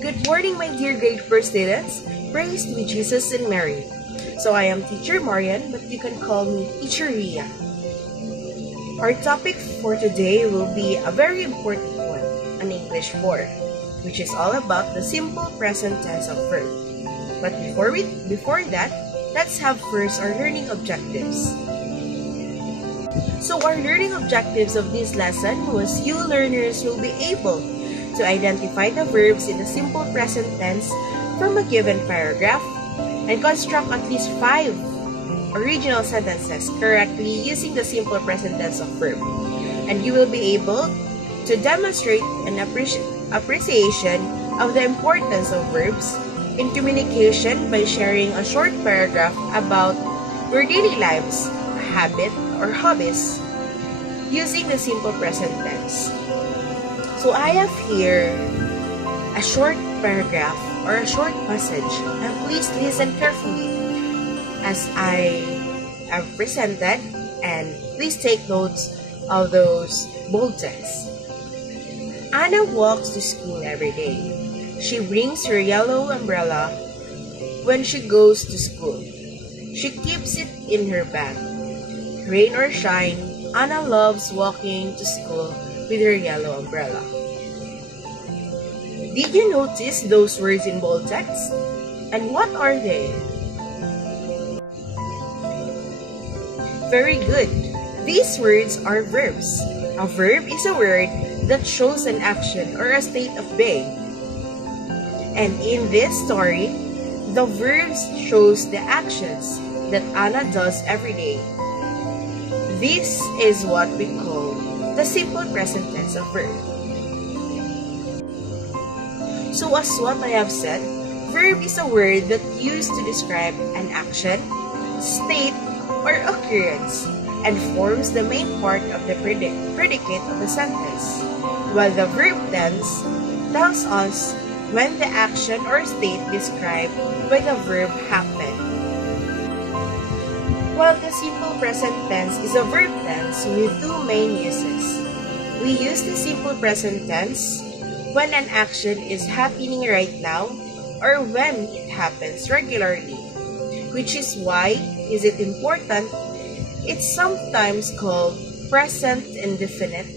Good morning, my dear grade 4 students. Praise to be Jesus and Mary. So I am Teacher Marian, but you can call me Teacher Ria. Our topic for today will be a very important one, an English 4, which is all about the simple present tense of verb. But before that, let's have first our learning objectives. So our learning objectives of this lesson was you learners will be able to identify the verbs in the simple present tense from a given paragraph and construct at least 5 original sentences correctly using the simple present tense of verb. And you will be able to demonstrate an appreciation of the importance of verbs in communication by sharing a short paragraph about your daily lives, habit, or hobbies using the simple present tense. So I have here a short paragraph or a short passage, and please listen carefully as I have presented, and please take notes of those bold texts. Anna walks to school every day. She brings her yellow umbrella when she goes to school. She keeps it in her bag. Rain or shine, Anna loves walking to school with her yellow umbrella. Did you notice those words in bold text? And what are they? Very good. These words are verbs. A verb is a word that shows an action or a state of being. And in this story, the verbs shows the actions that Anna does every day. This is what we call the simple present tense of verb. So as what I have said, verb is a word that used to describe an action, state, or occurrence and forms the main part of the predicate of the sentence, while the verb tense tells us when the action or state described by the verb happened. While the simple present tense is a verb tense with 2 main uses. We use the simple present tense when an action is happening right now or when it happens regularly. Which is why is it important? It's sometimes called present indefinite,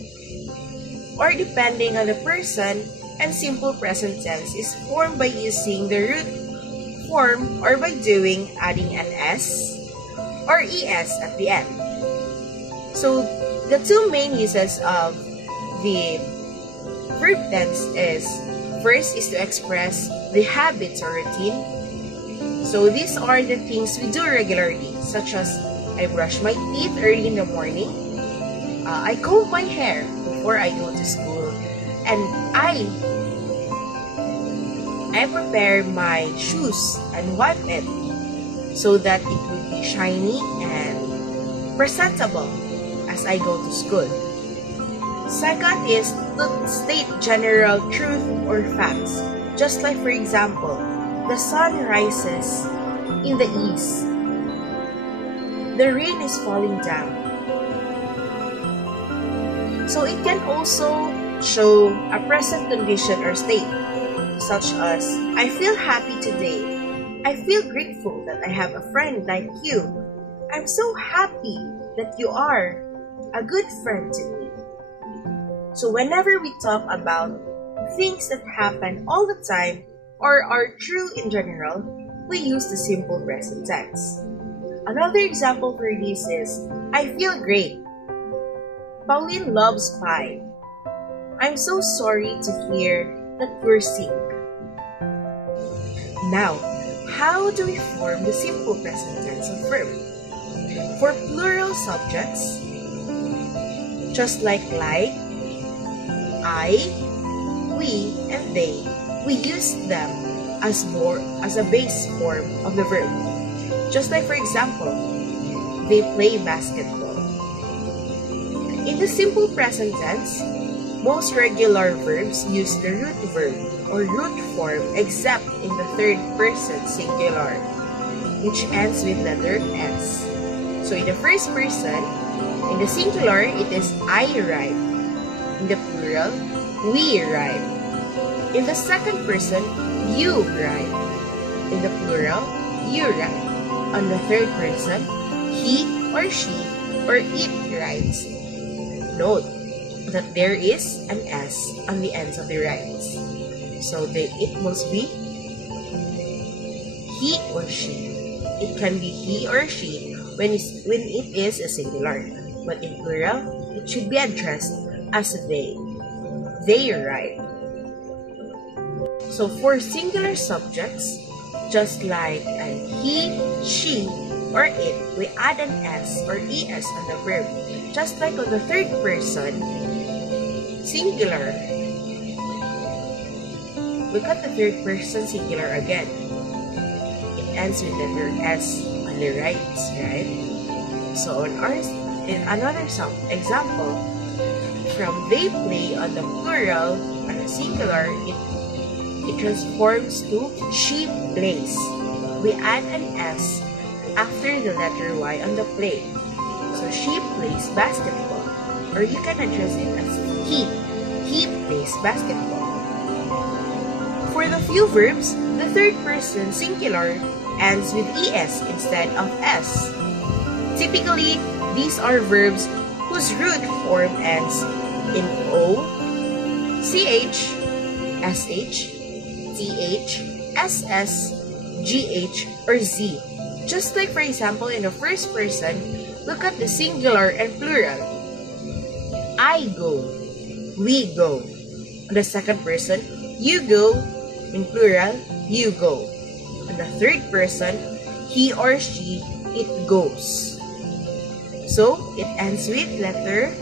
or depending on the person, and simple present tense is formed by using the root form or by adding an S or ES at the end. So the 2 main uses of the verb tense is, first is to express the habits or routine. So these are the things we do regularly, such as I brush my teeth early in the morning, I comb my hair before I go to school, and I prepare my shoes and wipe it so that it would be shiny and presentable as I go to school. Second is to state general truth or facts. Just like, for example, the sun rises in the east. The rain is falling down. So it can also show a present condition or state, such as, I feel happy today. I feel grateful that I have a friend like you. I'm so happy that you are a good friend to me. So whenever we talk about things that happen all the time or are true in general, we use the simple present tense. Another example for this is, I feel great. Pauline loves pie. I'm so sorry to hear that you're sick. Now, how do we form the simple present tense of verb? For plural subjects, just like, I, we, and they, we use them as a base form of the verb. Just like, for example, they play basketball. In the simple present tense, most regular verbs use the root verb or root form except in the third person singular, which ends with letter S. So in the first person, in the singular, it is I ride. In the plural, we ride. In the second person, you write. In the plural, you write. On the third person, he or she or it writes. Note that there is an S on the ends of the writes. So it must be he or she. It can be he or she when it is a singular. But in plural, it should be addressed as they. They write. So for singular subjects, just like he, she, or it, we add an S or ES on the verb. Just like on the third person, singular. Look at the third person singular again. It ends with the letter S on the right, right? So in another example, from they play on the plural on a singular, it transforms to she plays. We add an S after the letter Y on the play. So she plays basketball. Or you can address it as he. He plays basketball. For the few verbs, the third person singular ends with ES instead of S. Typically, these are verbs whose root form ends in O, CH, SH, TH, SS, GH, or Z. Just like for example in the first person, look at the singular and plural. I go, we go. On the second person, you go, in plural, you go. On the third person, he or she, it goes. So, it ends with letter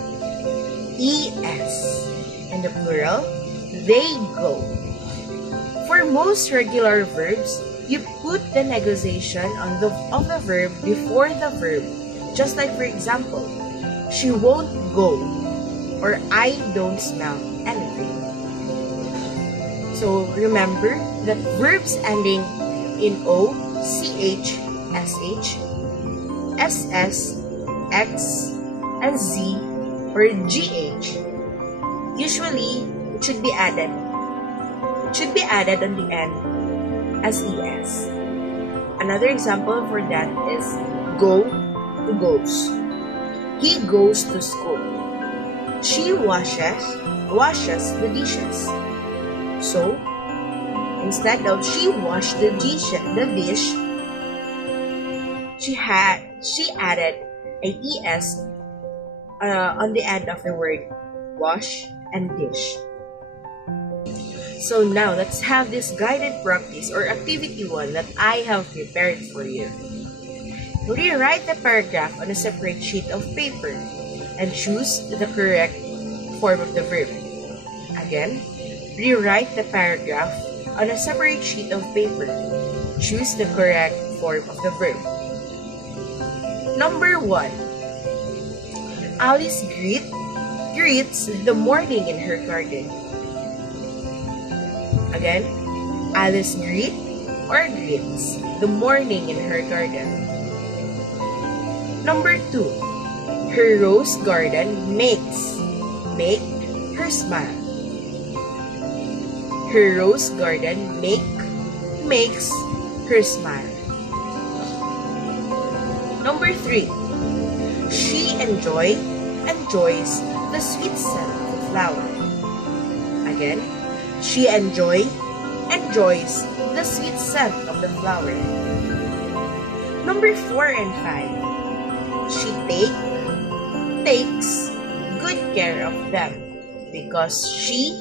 ES. In the plural, they go. For most regular verbs, you put the negation of the verb before the verb. Just like for example, she won't go or I don't smell anything. So remember that verbs ending in O, CH, SH, SS, X, and Z or GH, usually it should be added. It should be added on the end as ES. Another example for that is go to goes. He goes to school. She washes the dishes. So, instead of she washed the dish, she added a ES on the end of the word wash and dish. So now, let's have this guided practice or activity 1 that I have prepared for you. Rewrite the paragraph on a separate sheet of paper and choose the correct form of the verb. Again, rewrite the paragraph on a separate sheet of paper. Choose the correct form of the verb. Number 1. Alice greets the morning in her garden. Again, Alice greets the morning in her garden. Number 2. Her rose garden makes her smile. Her rose garden makes her smile. Number 3. She enjoys the sweet scent of the flower. Again, she enjoys the sweet scent of the flower. Number 4 and 5. She takes good care of them because she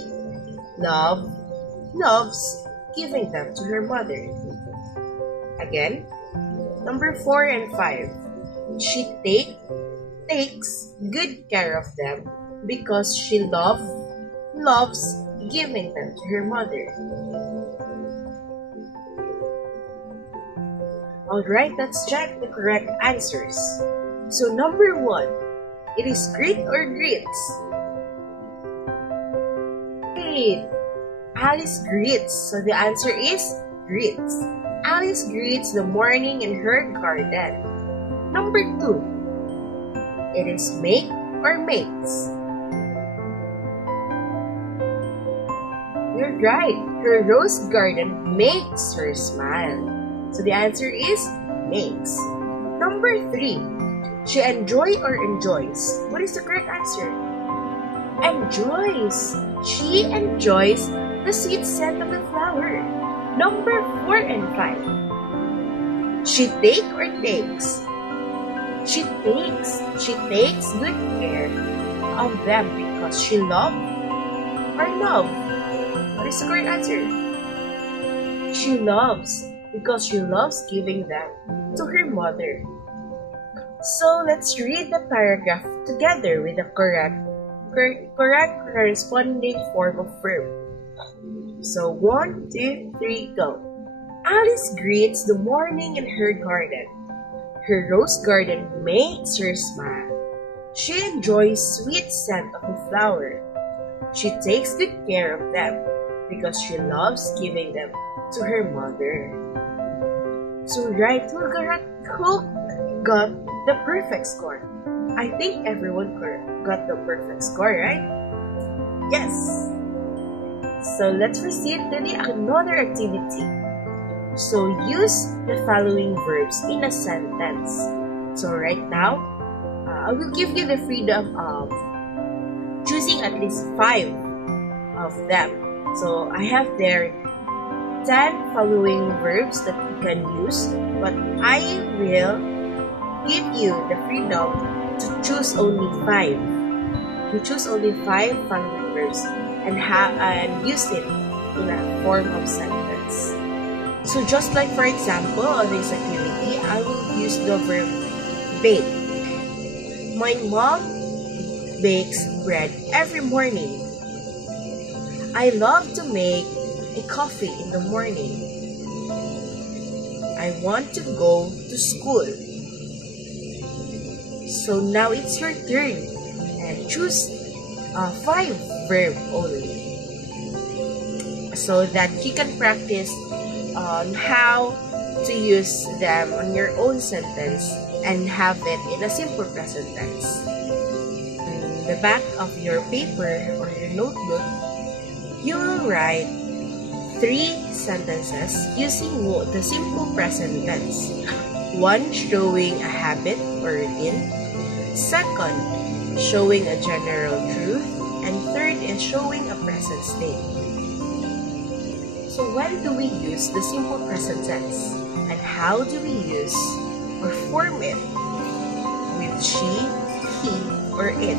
loves giving them to her mother. Again, number 4 and 5. She takes good care of them because she loves giving them to her mother. Alright, let's check the correct answers. So number 1, it is greet or greets? Great! Alice greets. So the answer is greets. Alice greets the morning in her garden. Number 2, it is make or makes? You're Right, her rose garden makes her smile. So the answer is makes. Number 3, she enjoys. What is the correct answer? Enjoys. She enjoys the sweet scent of the flower. Number 4 and 5. She takes. She takes good care of them because she loves. What is the correct answer? She loves because she loves giving them to her mother. So let's read the paragraph together with the correct corresponding form of verb. So 1, 2, 3, go. Alice greets the morning in her garden. Her rose garden makes her smile. She enjoys sweet scent of the flower. She takes good care of them because she loves giving them to her mother. So right, who got the perfect score? I think everyone got the perfect score, right? Yes. So let's proceed to another activity. So use the following verbs in a sentence. So right now, I will give you the freedom of choosing at least 5 of them. So I have there 10 following verbs that you can use, but I will give you the freedom to choose only 5. You choose only 5 following verbs and use it in a form of sentence. So just like for example on this activity, I will use the verb bake. My mom bakes bread every morning. I love to make a coffee in the morning. I want to go to school. So now it's your turn and choose 5 verb only so that you can practice on how to use them on your own sentence and have it in a simple present tense. In the back of your paper or your notebook, you will write 3 sentences using the simple present tense. 1 showing a habit or routine. 2nd, showing a general truth. And 3rd is showing a present state. So when do we use the simple present tense? And how do we use or form it? With she, he, or it.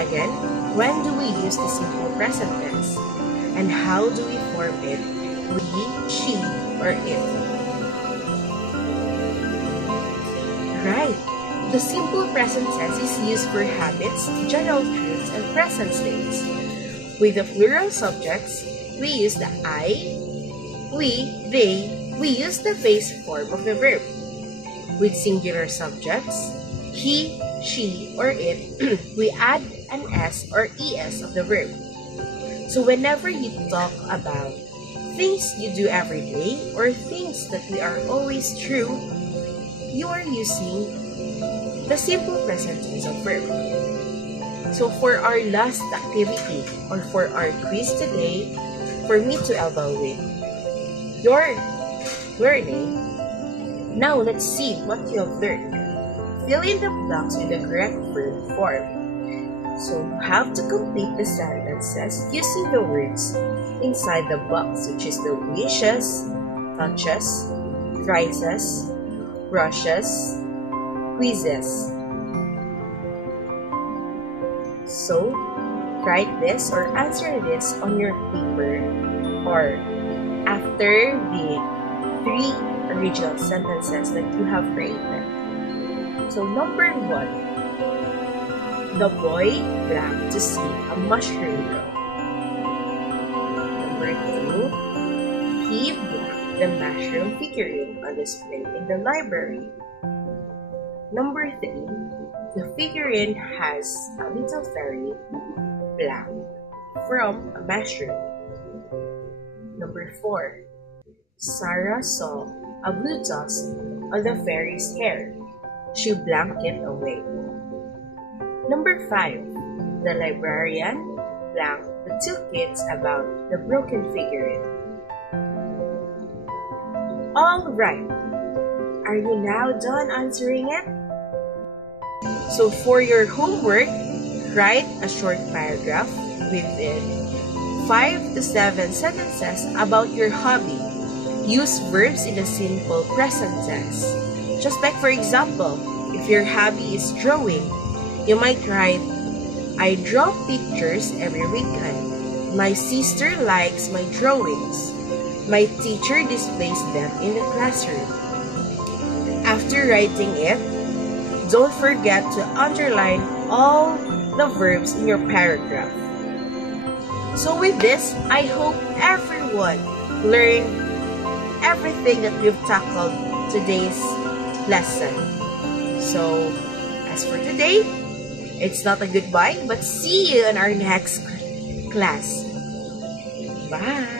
Again, when do we use the simple present tense? And how do we form it? We, she, or it. Right. The simple present tense is used for habits, general truths, and present states. With the plural subjects, we use the I, we, they, we use the base form of the verb. With singular subjects, he, she, or it, we add an S or ES of the verb. So whenever you talk about things you do every day or things that we are always true, you are using the simple present tense of verb. So for our last activity or for our quiz today, for me to evaluate your learning, now let's see what you have learned. Fill in the blanks with the correct verb form. So you have to complete the sentences using the words inside the box, which is the wishes, touches, rises, rushes, quizzes. So write this or answer this on your paper or after the 3 original sentences that you have created. So number 1. The boy blank to see a mushroom grow. Number 2. He blank the mushroom figurine on display in the library. Number 3. The figurine has a little fairy blank from a mushroom. Number 4. Sarah saw a blue dust on the fairy's hair. She blanked it away. Number 5. The librarian blanked the two kids about the broken figurine. Alright, are you now done answering it? So for your homework, write a short paragraph within 5 to 7 sentences about your hobby. Use verbs in the simple present tense. Just like for example, if your hobby is drawing, you might write, I draw pictures every weekend. My sister likes my drawings. My teacher displays them in the classroom. After writing it, don't forget to underline all the verbs in your paragraph. So with this, I hope everyone learned everything that we've tackled today's lesson. So, as for today, it's not a goodbye, but see you in our next class. Bye!